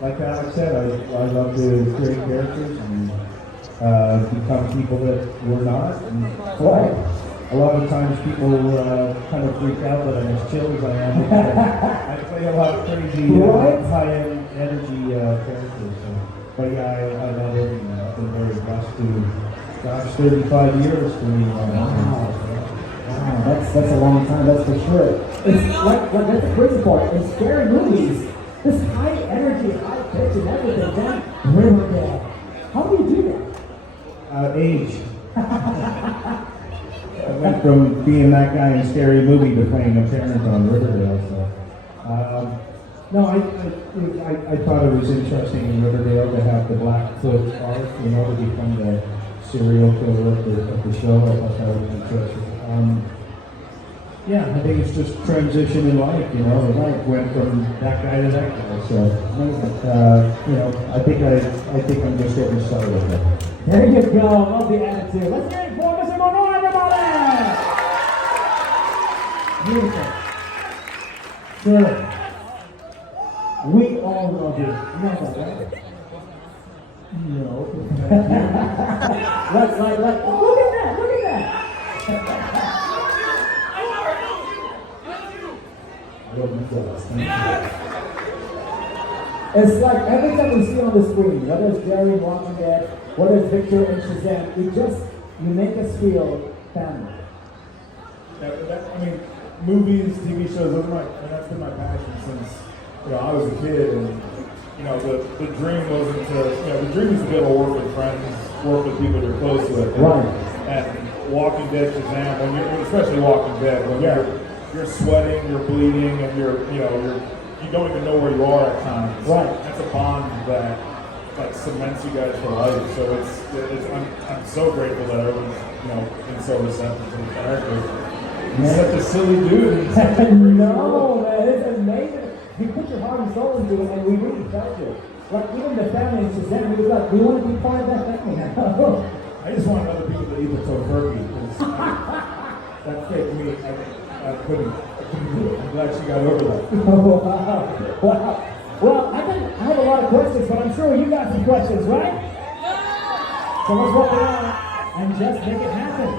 like Alex said, I love to create characters and become people that we're not. And a lot of times people kind of freak out that I'm as chill as I am. I play a lot of crazy, high-end energy characters. So. But yeah, I love it, and I've been very blessed to, gosh, 35 years to me. Wow, that's a long time, that's for sure. It's like that's the crazy part. In scary movies, this high energy, high pitch, and everything, then Riverdale. How do you do that? Age. I went from being that guy in Scary Movie to playing a parent on Riverdale. So, no, I thought it was interesting in Riverdale to have the Blackfoot arc, to become the serial killer of the show. I thought that was interesting. Yeah, I think it's just transition in life, Life went from that guy to that guy. So, I think I'm just getting started with it. There you go. Love the attitude. Let's get it for Mr. Munro, everybody! Beautiful. Sir, we all love you. You know that, right? No. Look at that. It's like every time we see on the screen, whether it's Jerry in Walking Dead, whether it's Victor and Shazam, you make us feel family. Movies, TV shows, that's been my passion since I was a kid, and the dream wasn't to the dream is to be able to work with friends, work with people you're close with, right? And Walking Dead, Shazam, especially Walking Dead, when you're sweating, you're bleeding, and you don't even know where you are at times. Right. That's a bond that cements you guys for life. So I'm so grateful that everyone's been so receptive to the character. He's such a silly dude. No, man, it's amazing. You put your heart and soul into it, and we really felt it. Like even the family in Shazam, we were like, we want to be part of that family now. I just want other people to eat the tofurkey because that fake meat. I couldn't do it. I'm glad she got over that. Wow. Well, I have a lot of questions, but I'm sure you got some questions, right? So let's walk around and just make it happen.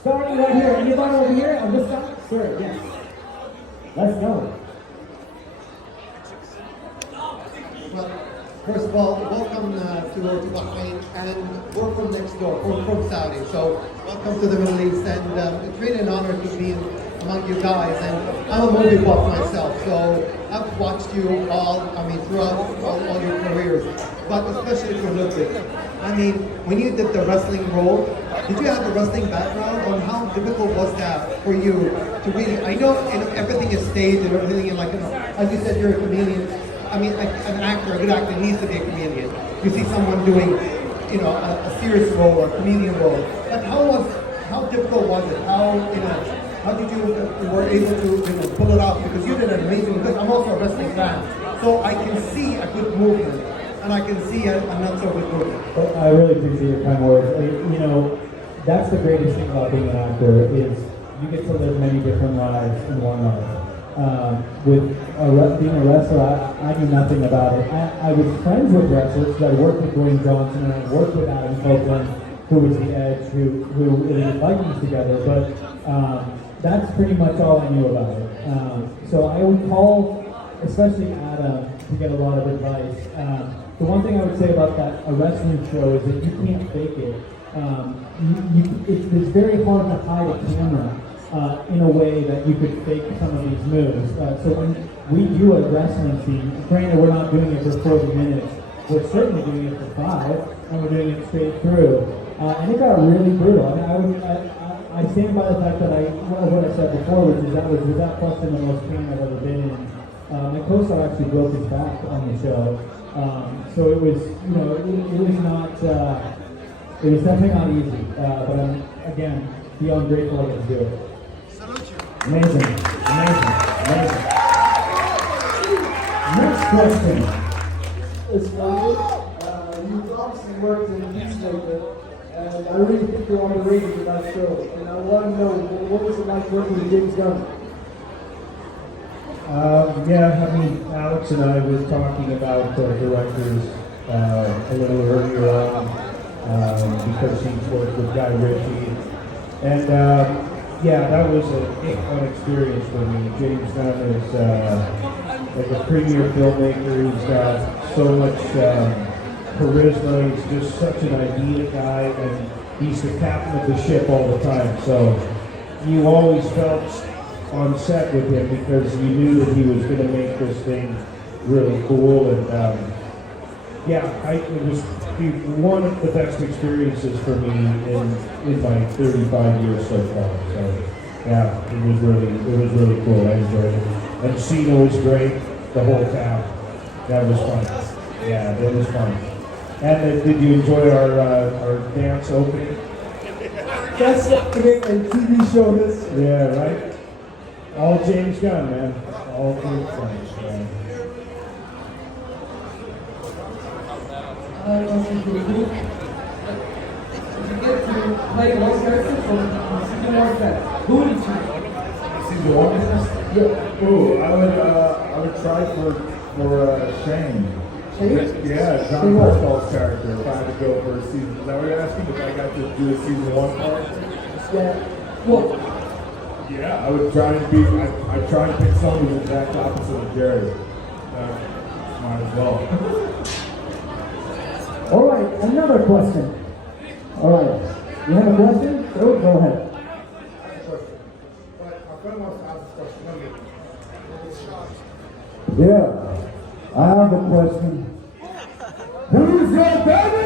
Starting right here. Anybody over here on this side? Sir, yes. Let's go. Well, first of all, welcome to Bahrain, and we're from next door, from Saudi. So welcome to the Middle East, and it's really an honor to be among you guys. And I'm a movie buff myself, so I've watched you all, throughout all your careers, but especially for Ludwig. When you did the wrestling role, did you have a wrestling background, or how difficult was that for you to really, I know everything is staged and everything, and as you said, you're a comedian. An actor, a good actor needs to be a comedian. You see someone doing, a serious role or a comedian role. But how difficult was it? How did you were able to pull it off? Because you did an amazing. Because I'm also a wrestling fan, so I can see a good movement, and I can see a not so good movement. Well, I really appreciate your kind words. That's the greatest thing about being an actor is you get to live many different lives in one life. With being a wrestler, I knew nothing about it. I was friends with wrestlers. I worked with Dwayne Johnson and I worked with Adam Copeland, who was the Edge, who was the Vikings together. But that's pretty much all I knew about it. So I would call, especially Adam, to get a lot of advice. The one thing I would say about a wrestling show is that you can't fake it. It's very hard to hide a camera. In a way that you could fake some of these moves. So when we do a wrestling scene, granted we're not doing it for 40 minutes, we're certainly doing it for 5, and we're doing it straight through. And it got really brutal. I stand by the fact that what I said before, which is that was without question the most pain I've ever been in. My co-star actually broke his back on the show. So it was, it was not, it was definitely not easy. But I'm, again, beyond grateful I get to do it. Amazing. Next question. It's you've obviously worked in Peacemaker, and I really think you're underrated in that show. And I want to know, what was it like working with James Gunn? Yeah, I mean, Alex and I were talking about directors a little earlier on because he's worked with Guy Ritchie. And yeah, that was a fun experience for me. James Gunn is like a premier filmmaker. He's got so much charisma. He's just such an idea guy, and he's the captain of the ship all the time. So you always felt on set with him because you knew that he was going to make this thing really cool. And yeah, it was one of the best experiences for me in my 35 years so far. So yeah, it was really cool. I enjoyed it. And Cena was great. The whole cast. That was fun. Yeah, that was fun. And did you enjoy our dance opening? That's to make a TV show this. Yeah, right. All James Gunn, man. All James Gunn. Yeah. Did you get to play one character from season 1 that? Who would you try? Season 1? Yeah. Ooh, I would try for Shane. Shane? Yeah, John Pascal's character. If I had to go for a season, is that what you're asking? If I got to do a season 1 part? Yeah. Well, Yeah, I would try and be. I try and pick someone who's the exact opposite of Jerry. Might as well. All right, another question. All right, you have a question? Go ahead. Yeah, I have a question. Who's your daddy?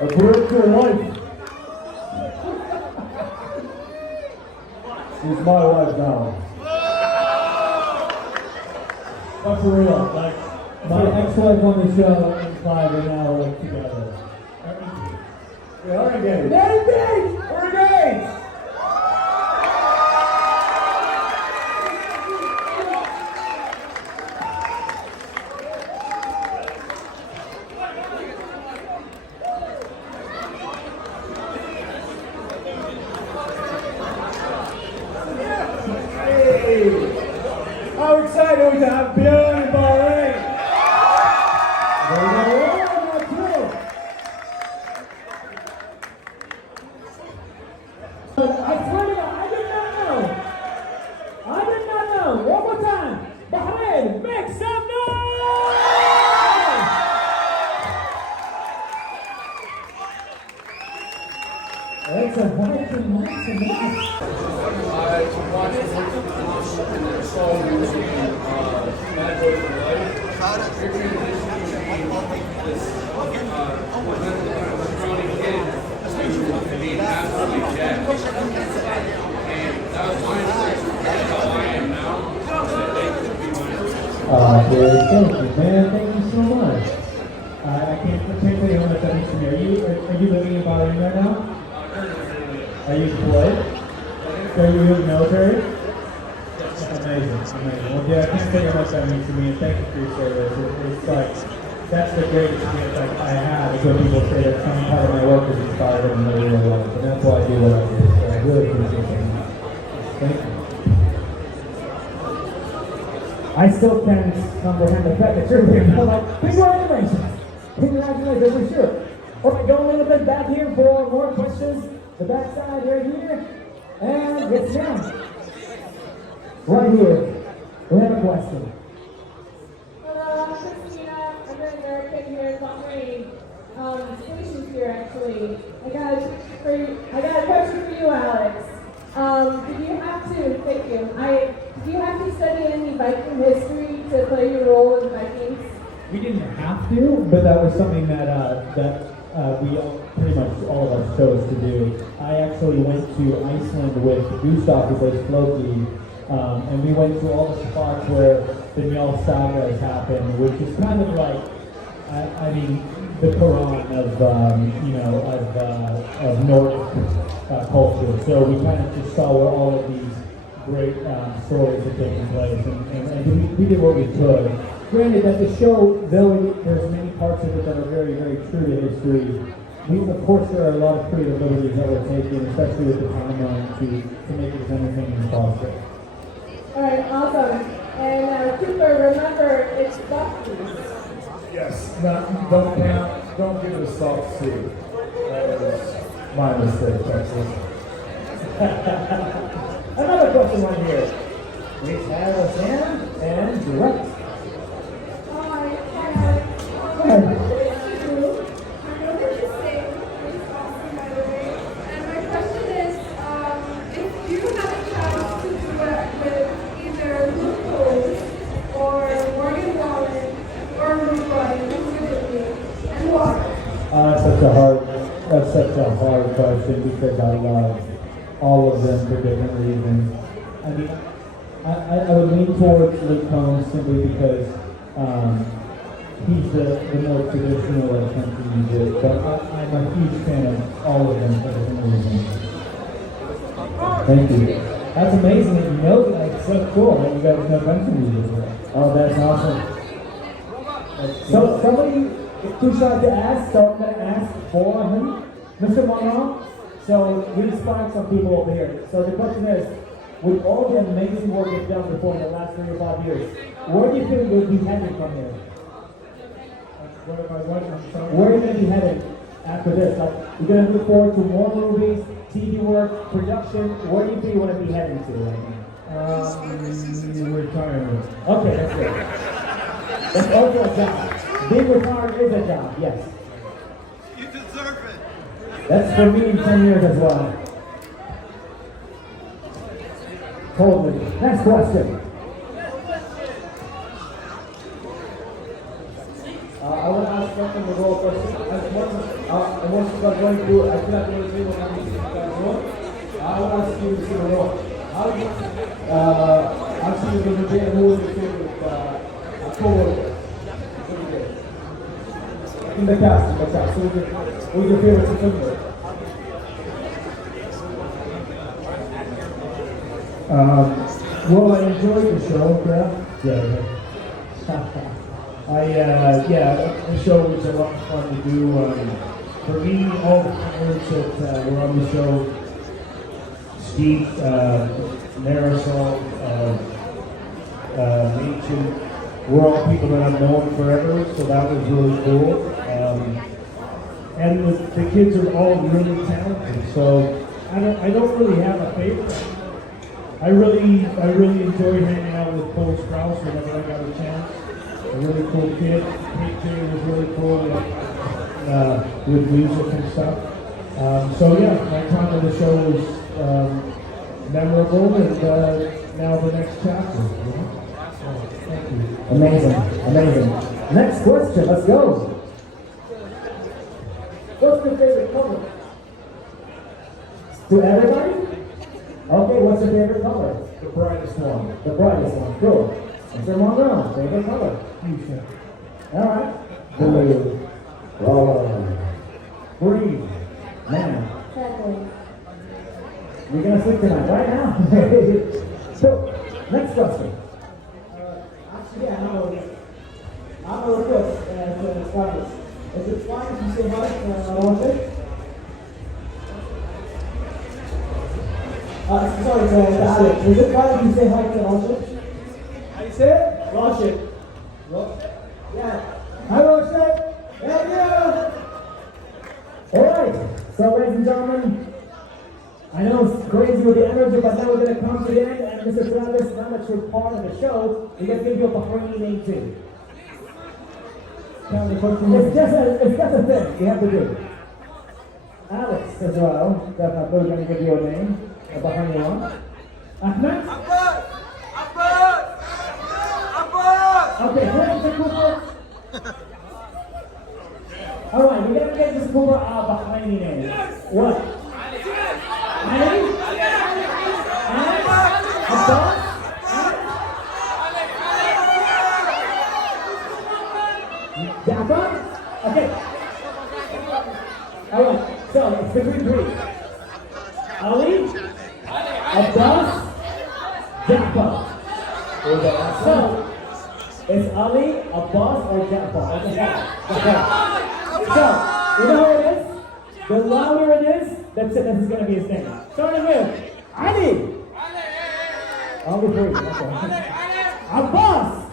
A parental wife. She's my wife now. But for real, like, my ex-wife on the show and Clive are now like together. We are engaged. They're engaged! We're engaged. How excited are we to have Bjorn in Bahrain? I swear to God, I did not know. I did not know. One more time. Bahrain, make some noise! That's a nice. Thank you, man. Thank you so much. I can't tell you how much that means to me. Are you living in Bahrain right now? Are you deployed? Are you in the military? Amazing. Well, yeah, I can't tell you how much that means to me, and thank you for your service. It's like, that's the greatest experience I have, is when people say that some part of my work is inspired them in their real life, and that's why I do what I do, so I really appreciate that. Thank you. I still can't comprehend the fact that you're here. I'm like, congratulations. Congratulations, for sure. All right, go a little bit back here for more questions. The back side right here. And it's down. Right here. We have a question. Hello, I'm Christina. I'm an American here in Bahrain. Stationed here actually. I got a question for you, Alex. Did you have to? Thank you. Did you have to study any Viking history to play your role in Vikings? We didn't have to, but that was something that we pretty much all of us chose to do. I actually went to Iceland with Gustav, who plays Floki, and we went to all the spots where the Njal saga has happened, which is kind of like, I mean, the Quran of Nordic culture. So we kind of just saw where all of these great stories are taking place, and we did what we could. Granted that the show, though there's many parts of it that are very, very true to history, of course there are a lot of creative liberties that we're taking, especially with the timeline, to make it as entertaining as possible. Alright, awesome. And Cooper, remember, it's Bucky's. Yes, don't give it a soft C. That is my mistake, Texas. Another question right here. Please have a Sam and direct. Hi, Go ahead. That's such a hard question because I love all of them for different reasons. I mean, I would lean towards Luke Combs simply because he's the more traditional when it comes to music, but I'm a huge fan of all of them for different reasons. Thank you. That's amazing that you know that. It's so cool that you guys know country music. Oh, that's awesome. So somebody is too shy to ask, so I'm going to ask for him. Mr. Munro, so you inspired some people over here. So the question is, with all the amazing work you've done before in the last 3 or 5 years, where do you think you'll be headed from here? Where are you going to be headed after this? Like, you're going to look forward to more movies, TV work, production. Where do you think you want to be heading to right now? Retirement. Okay, that's good. That's also a job. Being retired is a job, yes. You deserve it. That's for me in 10 years as well. Totally. Next question. I want to ask something the role question. I want to start going through, I feel like we're doing what I'm doing. I want to ask you to see the role. How do you, I've seen you the day, who was your favorite co-worker? In the cast. So who's your favorite to film with? Well, I enjoyed the show, yeah. The show was a lot of fun to do. For me, all the players that were on the show, Steve, Marisol, Machin, we're all people that I've known forever, so that was really cool. And the kids are all really talented, so I don't really have a favorite. I really enjoy hanging out with Cole Sprouse whenever I got a chance. A really cool kid. KJ was really cool with music and stuff. So yeah, my time on the show was memorable, and now the next chapter. You know? So, thank you. Amazing. Next question, let's go. What's your favorite color? To everybody? Okay, what's your favorite color? The brightest one. The brightest one, cool. Mr. Monroe, favorite color? Fuchsia. Alright. Blue. Rollo. Green. Man. Exactly. You're gonna sleep tonight, right now? So, next question. Actually, I have a request to Spartans. Is it fine if you say hi to Roger? Sorry, to Alex. Is it fine if you say hi to Roger? How you say it? Roger. Yeah. Hi, Roger. Hell yeah. Alright, so ladies and gentlemen, I know it's crazy with the energy, but now we're going to come to the end, and Mr. Travis, now that you're part of the show, we're going to give you a Bahraini name too. It's just a thing you have to do. Alex as well, definitely we're going to give you a name, a Bahraini one. Ahmed? Okay, Mr. Cooper. Alright, we're going to get this Cooper a Bahraini name. What? Ali? Abbas? Jafar? Okay. Alright, so it's between three. What was that last one? So, is Ali, Abbas, or Jafar? So, you know what it is? The louder it is, that's it, this is gonna be his name. Starting with Ali! Only three, okay. Abbas!